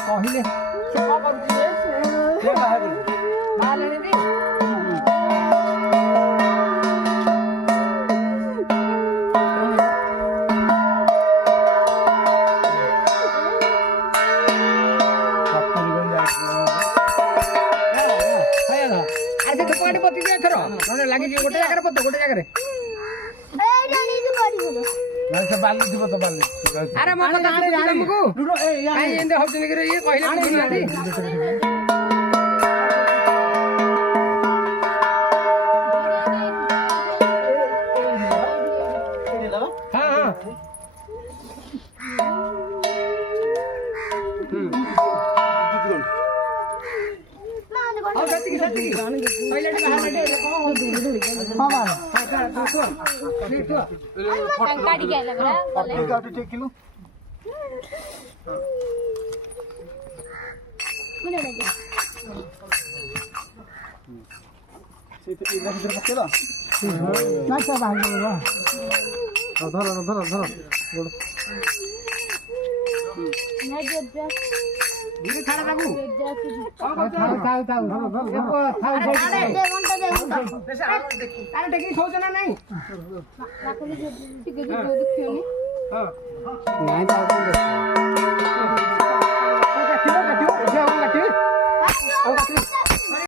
କହିଲେ ସେ କଣ କରୁଛି ସେ ବାହାରିଲେଣି ବି ଲାଗିଯିବ ଗୋଟେ ଜାଗାରେ ପୋତ ଗୋଟେ ଜାଗାରେ ବାଲି ଥିବ ତ ବାଲି ଆରେ ମୋ କଥା ତମକୁ କାଇଁ ଏମିତି ହଉଛନ୍ତି କି ଇଏ କହିଲେ ନାଇଁ